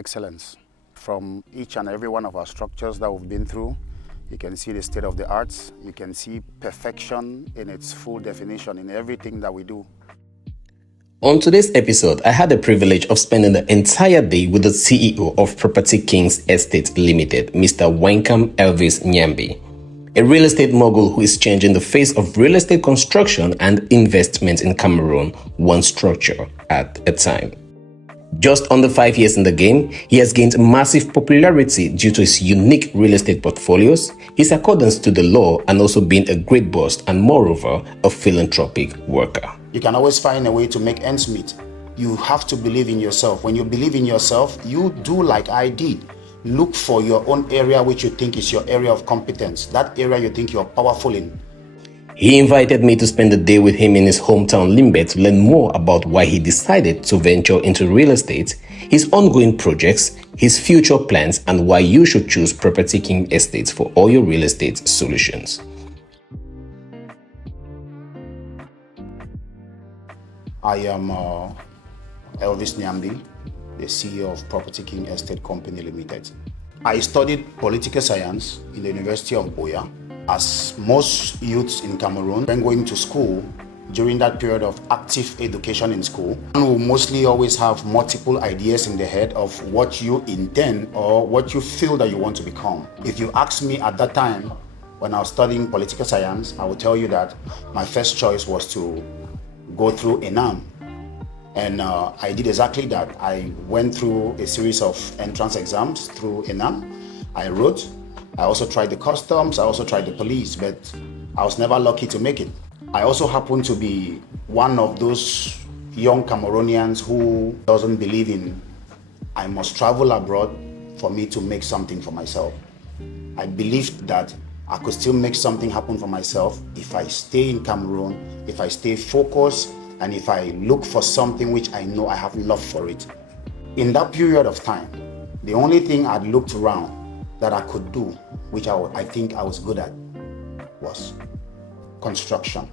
excellence. From each and every one of our structures that we've been through, you can see the state of the arts. You can see perfection in its full definition in everything that we do. On today's episode, I had the privilege of spending the entire day with the CEO of Property Kings Estate Limited, Mr. Wenkam Elvis Nyambi, a real estate mogul who is changing the face of real estate construction and investment in Cameroon, one structure at a time. Just under 5 years in the game, he has gained massive popularity due to his unique real estate portfolios, his accordance to the law, and also being a great boss and, moreover, a philanthropic worker. You can always find a way to make ends meet. You have to believe in yourself. When you believe in yourself, you do like I did. Look for your own area which you think is your area of competence, that area you think you're powerful in. He invited me to spend the day with him in his hometown Limbe to learn more about why he decided to venture into real estate, his ongoing projects, his future plans, and why you should choose Property King Estates for all your real estate solutions. I am Elvis Nyambi, the CEO of Property King Estate Company Limited. I studied political science in the University of Oya. As most youths in Cameroon, when going to school, during that period of active education in school, one will mostly always have multiple ideas in the head of what you intend or what you feel that you want to become. If you ask me at that time, when I was studying political science, I would tell you that my first choice was to go through ENAM. And I did exactly that. I went through a series of entrance exams through ENAM. I wrote. I also tried the customs. I also tried the police, but I was never lucky to make it. I also happen to be one of those young Cameroonians who doesn't believe in I must travel abroad for me to make something for myself. I believed that I could still make something happen for myself if I stay in Cameroon, if I stay focused, and if I look for something which I know I have love for it. In that period of time, the only thing I'd looked around that I could do, which I think I was good at, was construction.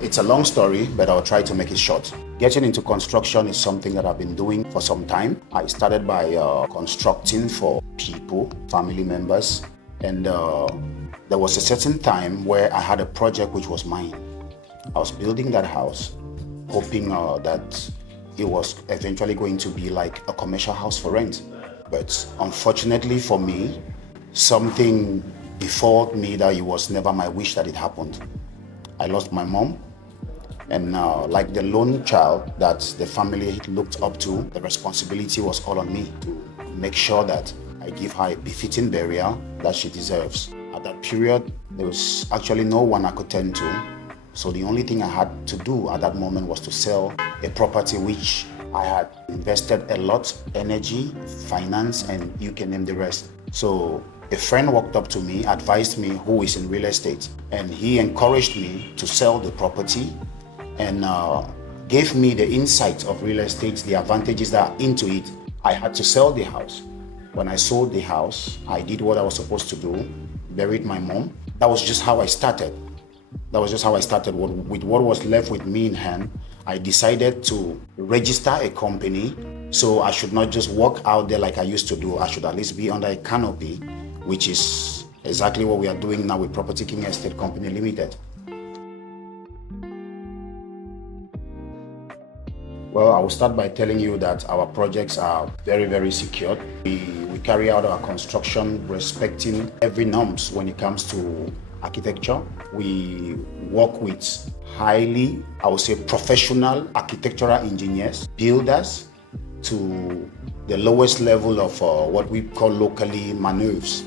It's a long story, but I'll try to make it short. Getting into construction is something that I've been doing for some time. I started by constructing for people, family members, and there was a certain time where I had a project which was mine. I was building that house, hoping that it was eventually going to be like a commercial house for rent. But unfortunately for me, something before me that it was never my wish that it happened. I lost my mom, and like the lone child that the family looked up to, the responsibility was all on me to make sure that I give her a befitting burial that she deserves. At that period, there was actually no one I could turn to. So the only thing I had to do at that moment was to sell a property which I had invested a lot, energy, finance, and you can name the rest. So a friend walked up to me, advised me who is in real estate, and he encouraged me to sell the property and gave me the insight of real estate, the advantages that are into it. I had to sell the house. When I sold the house, I did what I was supposed to do, buried my mom. That was just how I started. With what was left with me in hand, I decided to register a company, so I should not just walk out there like I used to do. I should at least be under a canopy, which is exactly what we are doing now with Property King Estate Company Limited. Well, I will start by telling you that our projects are very, very secured. We carry out our construction respecting every norms when it comes to architecture. We work with highly, I would say, professional architectural engineers, builders, to the lowest level of what we call locally maneuvers.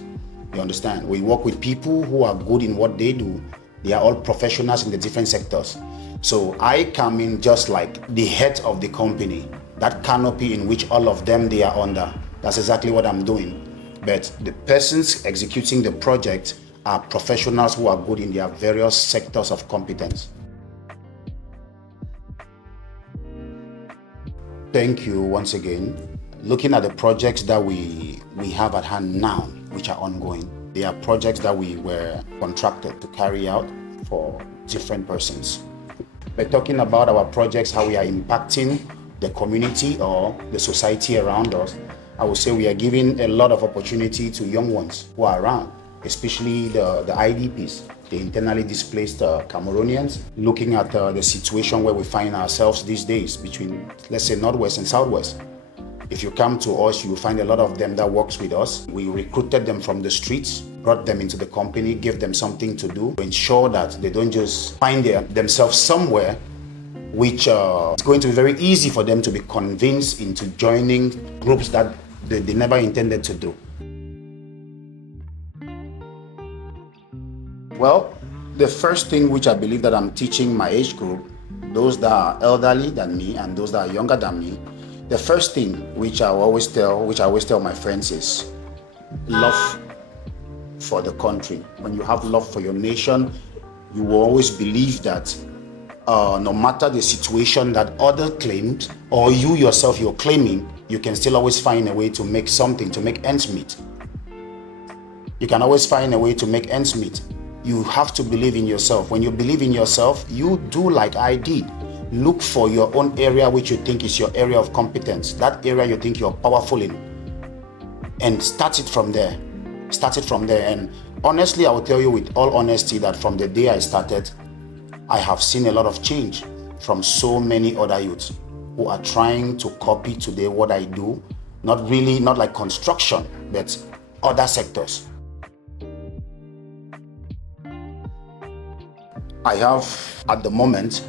You understand? We work with people who are good in what they do. They are all professionals in the different sectors. So I come in just like the head of the company, that canopy in which all of them they are under. That's exactly what I'm doing. But the persons executing the project are professionals who are good in their various sectors of competence. Thank you once again. Looking at the projects that we have at hand now, which are ongoing, they are projects that we were contracted to carry out for different persons. But talking about our projects, how we are impacting the community or the society around us, I would say we are giving a lot of opportunity to young ones who are around, especially the IDPs, the internally displaced Cameroonians, looking at the situation where we find ourselves these days between, let's say, Northwest and Southwest. If you come to us, you will find a lot of them that works with us. We recruited them from the streets, brought them into the company, gave them something to do to ensure that they don't just find themselves somewhere which is going to be very easy for them to be convinced into joining groups that they never intended to do. Well, the first thing which I believe that I'm teaching my age group, those that are elderly than me and those that are younger than me, the first thing which I always tell my friends is love for the country. When you have love for your nation, you will always believe that no matter the situation that others claimed or you yourself you're claiming, you can still always find a way to make something, to make ends meet. You can always find a way to make ends meet. You have to believe in yourself. When you believe in yourself, you do like I did. Look for your own area which you think is your area of competence, that area you think you're powerful in, and start it from there. And honestly, I will tell you with all honesty that from the day I started, I have seen a lot of change from so many other youths who are trying to copy today what I do, not like construction, but other sectors. I have at the moment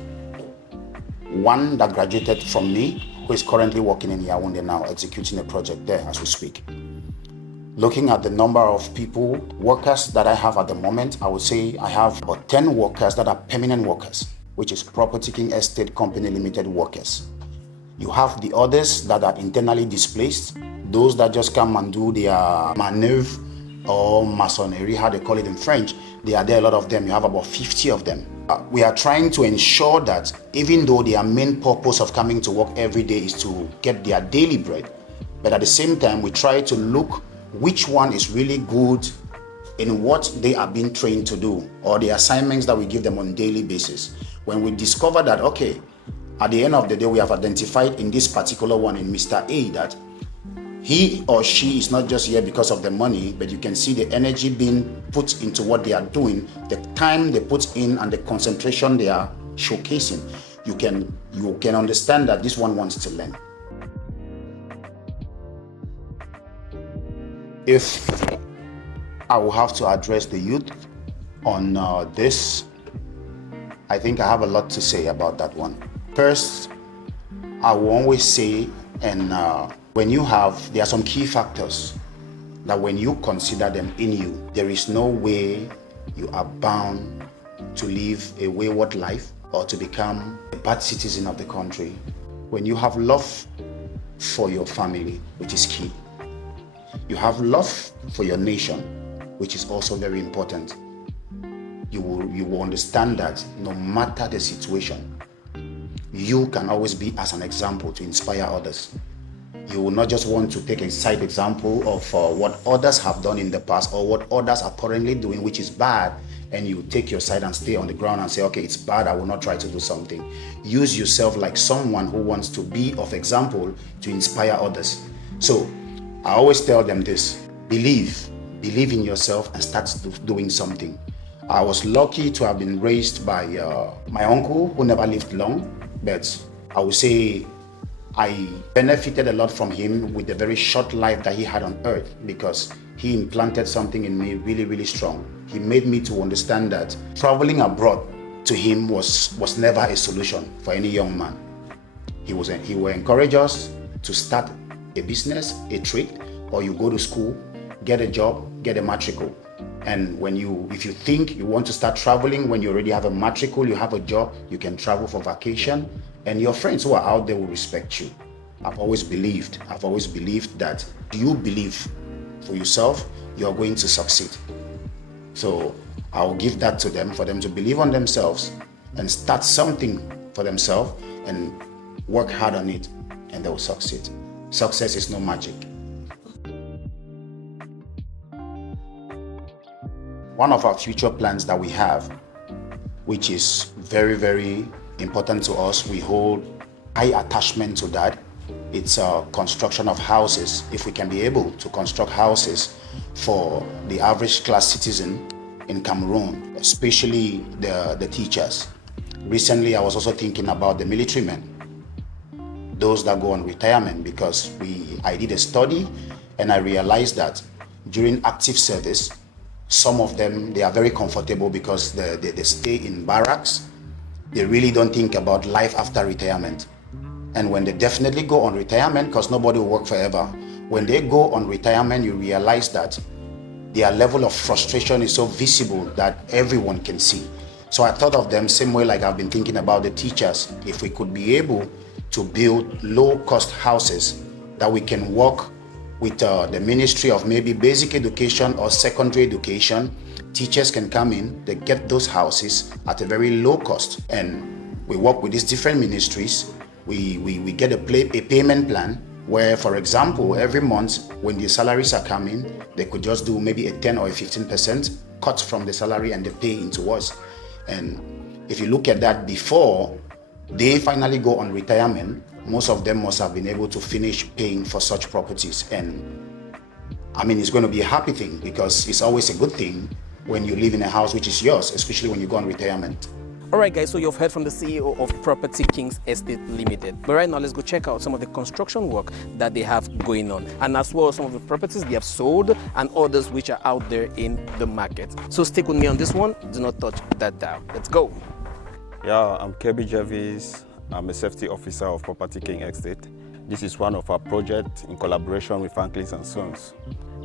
one that graduated from me who is currently working in Yaoundé now, executing a project there as we speak. Looking at the number of workers that I have at the moment, I would say I have about 10 workers that are permanent workers, which is Property King Estate Company Limited workers. You have the others that are internally displaced, those that just come and do their maneuver or maçonnerie, how they call it in French. They are there, a lot of them. You have about 50 of them. We are trying to ensure that even though their main purpose of coming to work every day is to get their daily bread, but at the same time, we try to look which one is really good in what they are being trained to do or the assignments that we give them on a daily basis. When we discover that, okay, at the end of the day, we have identified in this particular one, in Mr. A, that he or she is not just here because of the money, but you can see the energy being put into what they are doing, the time they put in and the concentration they are showcasing. You can understand that this one wants to learn. If I will have to address the youth on this, I think I have a lot to say about that one. First, I will always say, and there are some key factors that when you consider them in you, there is no way you are bound to live a wayward life or to become a bad citizen of the country. When you have love for your family, which is key, you have love for your nation, which is also very important. You will understand that no matter the situation, you can always be as an example to inspire others. You will not just want to take a side example of what others have done in the past or what others are currently doing, which is bad, and you take your side and stay on the ground and say, okay, it's bad, I will not try to do something. Use yourself like someone who wants to be of example to inspire others. So I always tell them this: believe in yourself and start doing something. I was lucky to have been raised by my uncle who never lived long, but I would say I benefited a lot from him with the very short life that he had on earth, because he implanted something in me really, really strong. He made me to understand that traveling abroad to him was never a solution for any young man. He will encourage us to start a business, a trade, or you go to school, get a job, get a matricle. And if you think you want to start traveling when you already have a matricle, you have a job, you can travel for vacation, and your friends who are out there will respect you. I've always believed that you believe for yourself, you're going to succeed. So I'll give that to them, for them to believe on themselves and start something for themselves and work hard on it, and they will succeed. Success is no magic. One of our future plans that we have, which is very, very important to us. We hold high attachment to that. It's a construction of houses. If we can be able to construct houses for the average class citizen in Cameroon, especially the teachers. Recently, I was also thinking about the military men, those that go on retirement, because I did a study and I realized that during active service, some of them, they are very comfortable because they stay in barracks. They really don't think about life after retirement. And when they definitely go on retirement, because nobody will work forever, when they go on retirement, you realize that their level of frustration is so visible that everyone can see. So I thought of them same way like I've been thinking about the teachers. If we could be able to build low-cost houses that we can work with the Ministry of maybe basic education or secondary education, teachers can come in, they get those houses at a very low cost. And we work with these different ministries. We get a payment plan where, for example, every month when the salaries are coming, they could just do maybe a 10 or a 15% cut from the salary and they pay into us. And if you look at that before they finally go on retirement, most of them must have been able to finish paying for such properties. And I mean, it's going to be a happy thing because it's always a good thing when you live in a house which is yours, especially when you go on retirement. All right, guys, so you've heard from the CEO of Property Kings Estate Limited. But right now, let's go check out some of the construction work that they have going on, and as well as some of the properties they have sold and others which are out there in the market. So stick with me on this one. Do not touch that dial. Let's go. Yeah, I'm Kirby Jervis. I'm a safety officer of Property King Estate. This is one of our projects in collaboration with Franklin and Sons.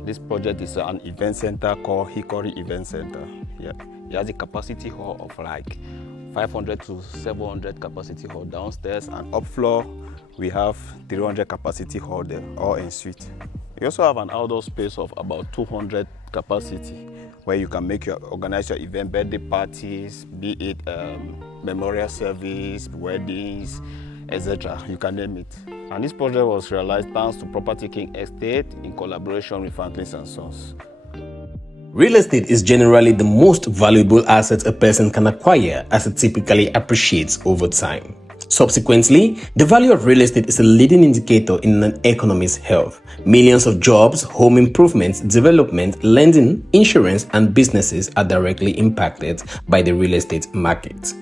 This project is an event center called Hickory Event Center. Yeah, it has a capacity hall of like 500 to 700 capacity hall downstairs, and up floor we have 300 capacity hall there, all en suite. We also have an outdoor space of about 200 capacity where you can organize your event, birthday parties, be it memorial service, weddings, etc. You can name it. And this project was realized thanks to Property King Estate in collaboration with Franklin and Sons. Real estate is generally the most valuable asset a person can acquire, as it typically appreciates over time. Subsequently, the value of real estate is a leading indicator in an economy's health. Millions of jobs, home improvements, development, lending, insurance, and businesses are directly impacted by the real estate market.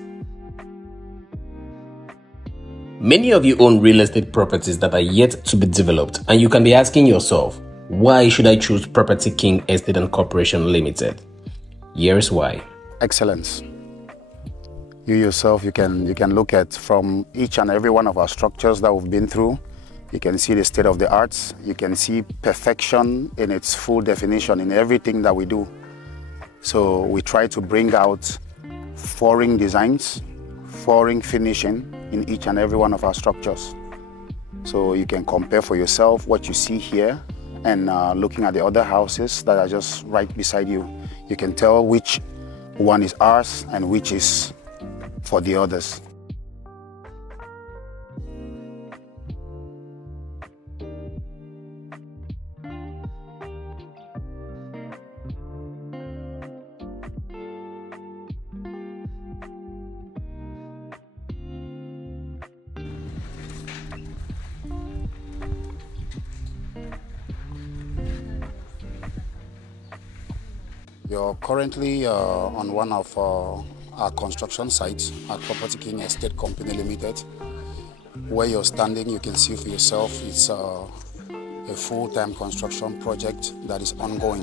Many of you own real estate properties that are yet to be developed, and you can be asking yourself, why should I choose Property King Estate and Corporation Limited? Here's why. Excellence. You yourself, you can look at from each and every one of our structures that we've been through. You can see the state of the arts. You can see perfection in its full definition in everything that we do. So we try to bring out foreign designs, foreign finishing in each and every one of our structures. So you can compare for yourself what you see here and looking at the other houses that are just right beside you. You can tell which one is ours and which is for the others. You're currently on one of our construction sites at Property King Estate Company Limited. Where you're standing, you can see for yourself it's a full-time construction project that is ongoing.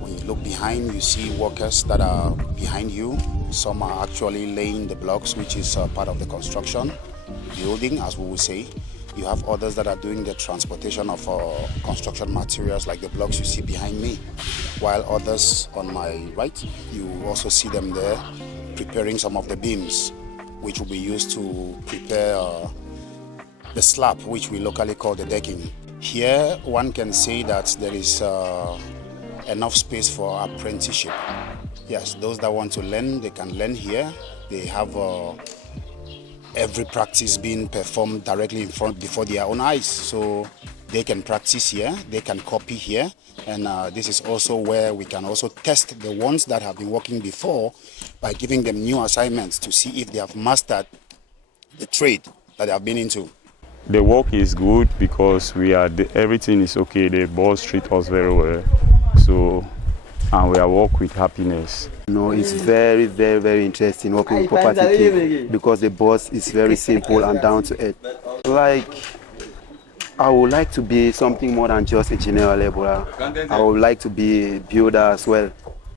When you look behind, you see workers that are behind you. Some are actually laying the blocks, which is part of the construction building, as we will say. You have others that are doing the transportation of construction materials like the blocks you see behind me, while others on my right, you also see them there preparing some of the beams which will be used to prepare the slab, which we locally call the decking. Here one can say that there is enough space for apprenticeship. Yes, those that want to learn, they can learn here. They have every practice being performed directly in front before their own eyes. So They can practice here, they can copy here, and this is also where we can also test the ones that have been working before by giving them new assignments to see if they have mastered the trade that they have been into. The work is good because everything is okay. The boss treat us very well, so and we are work with happiness. No, it's very, very, very interesting working with Property King because the boss is very simple and down to earth. Like, I would like to be something more than just a general laborer. I would like to be a builder as well.